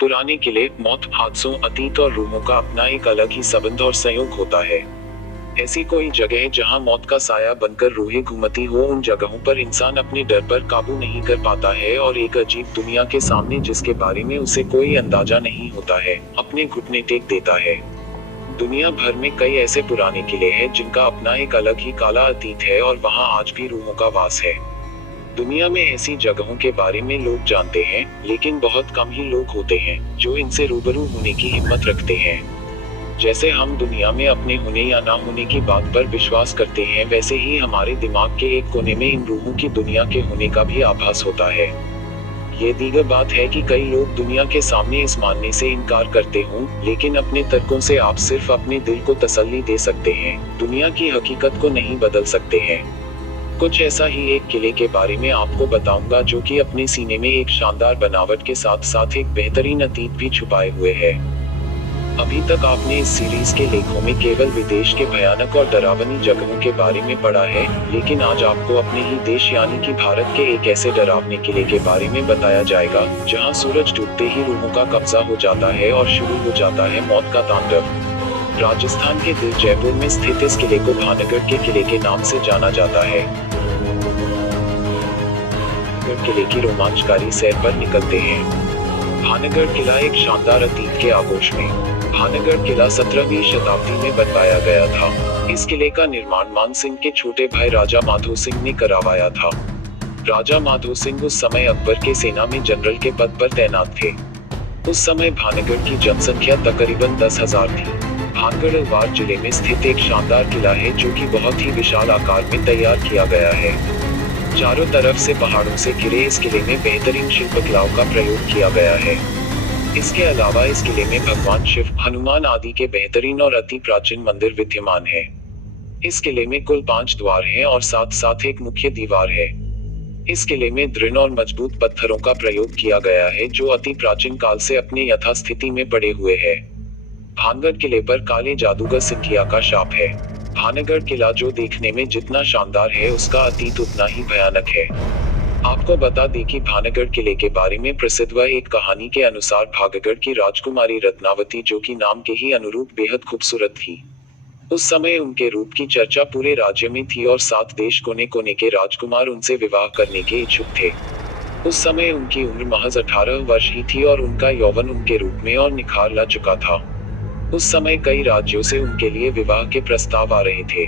पुराने किले, मौत, हादसों, अतीत और रूहों का अपना एक अलग ही संबंध और संयोग होता है। ऐसी कोई जगह जहां मौत का साया बनकर रूहें घूमती हो, उन जगहों पर इंसान अपने डर पर काबू नहीं कर पाता है और एक अजीब दुनिया के सामने जिसके बारे में उसे कोई अंदाजा नहीं होता है, अपने घुटने टेक देता है। दुनिया भर में कई ऐसे पुराने किले हैं जिनका अपना एक अलग ही काला अतीत है और वहां आज भी रूहों का वास है। दुनिया में ऐसी जगहों के बारे में लोग जानते हैं, लेकिन बहुत कम ही लोग होते हैं जो इनसे रूबरू होने की हिम्मत रखते हैं। जैसे हम दुनिया में अपने होने या ना होने की बात पर विश्वास करते हैं, वैसे ही हमारे दिमाग के एक कोने में इन रूहों की दुनिया के होने का भी आभास होता है। ये दीगर बात है कि कई लोग दुनिया के सामने इस मानने से इनकार करते हों, लेकिन अपने तर्कों से आप सिर्फ अपने दिल को तसल्ली दे सकते हैं, दुनिया की हकीकत को नहीं बदल सकते हैं। कुछ ऐसा ही एक किले के बारे में आपको बताऊंगा जो कि अपने सीने में एक शानदार बनावट के साथ साथ एक बेहतरीन अतीत भी छुपाए हुए है। अभी तक आपने इस सीरीज के लेखों में केवल विदेश के भयानक और डरावनी जगहों के बारे में पढ़ा है, लेकिन आज आपको अपने ही देश यानी कि भारत के एक ऐसे डरावने किले के बारे में बताया जाएगा जहां सूरज डूबते ही रूहों का कब्जा हो जाता है और शुरू हो जाता है मौत का तांडव। राजस्थान के दिल जयपुर में स्थित इस किले को भानगढ़ के किले के नाम से जाना जाता है। भानगढ़ किले की रोमांचकारी सैर पर निकलते हैं। भानगढ़ किला एक शानदार अतीत के आगोश में। भानगढ़ किला 17वीं शताब्दी में बनवाया गया था। इस किले का निर्माण मान सिंह के छोटे भाई राजा माधो सिंह ने करवाया था। राजा माधो सिंह उस समय अकबर के सेना में जनरल के पद पर तैनात थे। उस समय भानगढ़ की जनसंख्या तकरीबन 10,000 थी। भानगढ़ अलवार जिले में स्थित एक शानदार किला है जो कि बहुत ही विशाल आकार में तैयार किया गया है। चारों तरफ से पहाड़ों से घिरे इस किले में बेहतरीन शिल्पकलाओं का प्रयोग किया गया है। इसके अलावा इस किले में भगवान शिव, हनुमान आदि के बेहतरीन और अति प्राचीन मंदिर विद्यमान है। इस किले में कुल 5 द्वार हैं और साथ साथ एक मुख्य दीवार है। इस किले में दृढ़ और मजबूत पत्थरों का प्रयोग किया गया है जो अति प्राचीन काल से अपने यथास्थिति में पड़े हुए हैं। भानगढ़ किले पर काले जादूगर सिंधिया का शाप है। भानगढ़ किला जो देखने में जितना शानदार है, उसका अतीत उतना ही भयानक है। आपको बता दें कि भानगढ़ किले के बारे में प्रसिद्ध एक कहानी के अनुसार भानगढ़ की राजकुमारी रत्नावती, जो कि नाम के ही अनुरूप बेहद खूबसूरत थी, उस समय उनके रूप की चर्चा पूरे राज्य में थी और 7 देश कोने कोने के राजकुमार उनसे विवाह करने के इच्छुक थे। उस समय उनकी उम्र महज 18 वर्ष ही थी और उनका यौवन उनके रूप में और निखार ला चुका था। उस समय कई राज्यों से उनके लिए विवाह के प्रस्ताव आ रहे थे।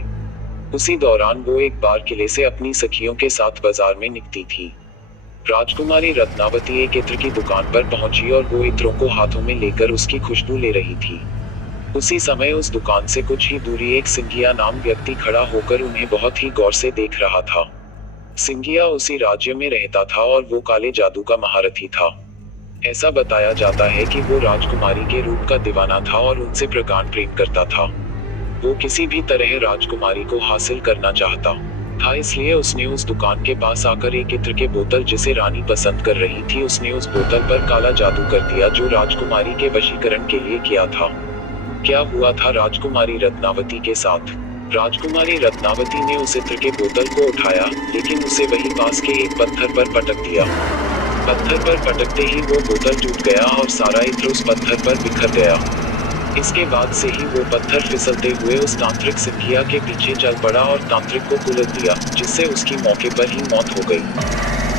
उसी दौरान वो एक बार किले से अपनी सखियों के साथ बाजार में निकली थी। राजकुमारी रत्नावती एक इत्र की दुकान पर पहुंची और वो इत्रों को हाथों में लेकर उसकी खुशबू ले रही थी। उसी समय उस दुकान से कुछ ही दूरी एक सिंघिया नाम व्यक्ति खड़ा होकर उन्हें बहुत ही गौर से देख रहा था। सिंघिया उसी राज्य में रहता था और वो काले जादू का महारथी था। ऐसा बताया जाता है कि वो राजकुमारी के रूप का दीवाना था और उनसे प्रगाढ़ प्रेम करता था। वो किसी भी तरह राजकुमारी को हासिल करना चाहता था, इसलिए उसने उस दुकान के पास आकर एक इत्र के बोतल जिसे रानी पसंद कर रही थी, उसने उस बोतल पर काला जादू कर दिया जो राजकुमारी के वशीकरण के लिए किया था। क्या हुआ था राजकुमारी रत्नावती के साथ? राजकुमारी रत्नावती ने उस इत्र के बोतल को उठाया, लेकिन उसे वही पास के एक पत्थर पर पटक दिया। पत्थर पर पटकते ही वो बोतल टूट गया और सारा इत्र उस पत्थर पर बिखर गया। इसके बाद से ही वो पत्थर फिसलते हुए उस तांत्रिक सिंघिया के पीछे चल पड़ा और तांत्रिक को कुलट दिया, जिससे उसकी मौके पर ही मौत हो गई।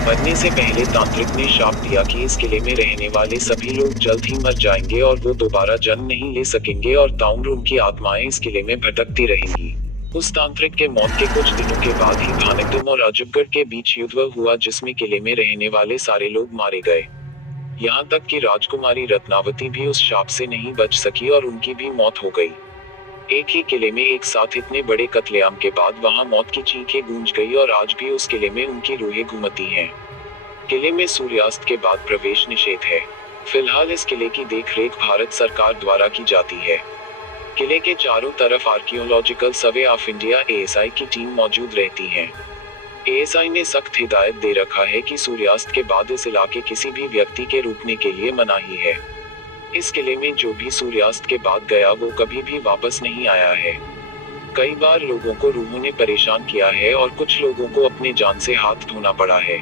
मरने से पहले तांत्रिक ने शाप दिया कि इस किले में रहने वाले सभी लोग जल्द ही मर जाएंगे और वो दोबारा जन्म नहीं ले सकेंगे और ताउम्र उनकी आत्माएं इस किले में भटकती रहेंगी। उस तांत्रिक के मौत के कुछ दिनों के बाद ही भानगढ़ और अजबगढ़ के बीच युद्ध हुआ, जिसमें किले में रहने वाले सारे लोग मारे गए। यहाँ तक कि राजकुमारी रत्नावती भी उस शाप से नहीं बच सकी और उनकी भी मौत हो गई। एक ही किले में एक साथ इतने बड़े कत्लेआम के बाद वहां मौत की चीखें गूंज गई और आज भी उस किले में उनकी रूहें घूमती हैं। किले में सूर्यास्त के बाद प्रवेश निषेध है। फिलहाल इस किले की देखरेख भारत सरकार द्वारा की जाती है। किले के चारों तरफ archaeological survey of India (ASI) की टीम मौजूद रहती है। ASI ने सख्त हिदायत दे रखा है कि सूर्यास्त के बाद इस इलाके किसी भी व्यक्ति के रुकने के लिए मनाही है। इस किले में जो भी सूर्यास्त के बाद गया वो कभी भी वापस नहीं आया है। कई बार लोगों को रूहों ने परेशान किया है और कुछ लोगों को अपने जान से हाथ धोना पड़ा है।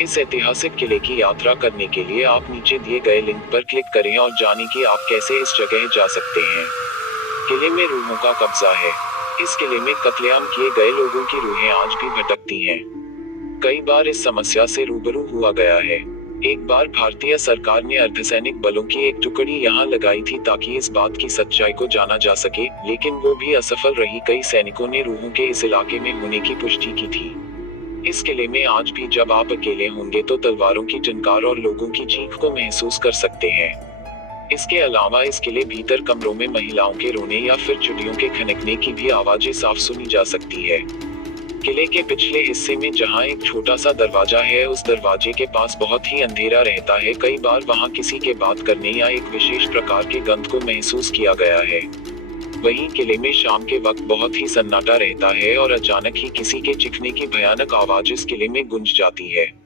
इस ऐतिहासिक किले की यात्रा करने के लिए आप नीचे दिए गए लिंक पर क्लिक करें और जानें कि आप कैसे इस जगह जा सकते हैं। किले में रूहों का कब्जा है। इस किले में कत्लेआम किए गए लोगों की रूहें आज भी भटकती हैं। कई बार इस समस्या से रूबरू हुआ गया है। एक बार भारतीय सरकार ने अर्धसैनिक बलों की एक टुकड़ी यहाँ लगाई थी ताकि इस बात की सच्चाई को जाना जा सके, लेकिन वो भी असफल रही। कई सैनिकों ने रूहों के इस इलाके में होने की पुष्टि की थी। इस किले में आज भी जब आप अकेले होंगे तो तलवारों की टंकार और लोगों की चीख को महसूस कर सकते हैं। इसके अलावा इस किले भीतर कमरों में महिलाओं के रोने या फिर चिड़ियों के खनकने की भी आवाजें साफ सुनी जा सकती है। किले के पिछले हिस्से में जहां एक छोटा सा दरवाजा है, उस दरवाजे के पास बहुत ही अंधेरा रहता है। कई बार वहां किसी के बात करने या एक विशेष प्रकार के गंध को महसूस किया गया है। वहीं किले में शाम के वक्त बहुत ही सन्नाटा रहता है और अचानक ही किसी के चीखने की भयानक आवाज इस किले में गूंज जाती है।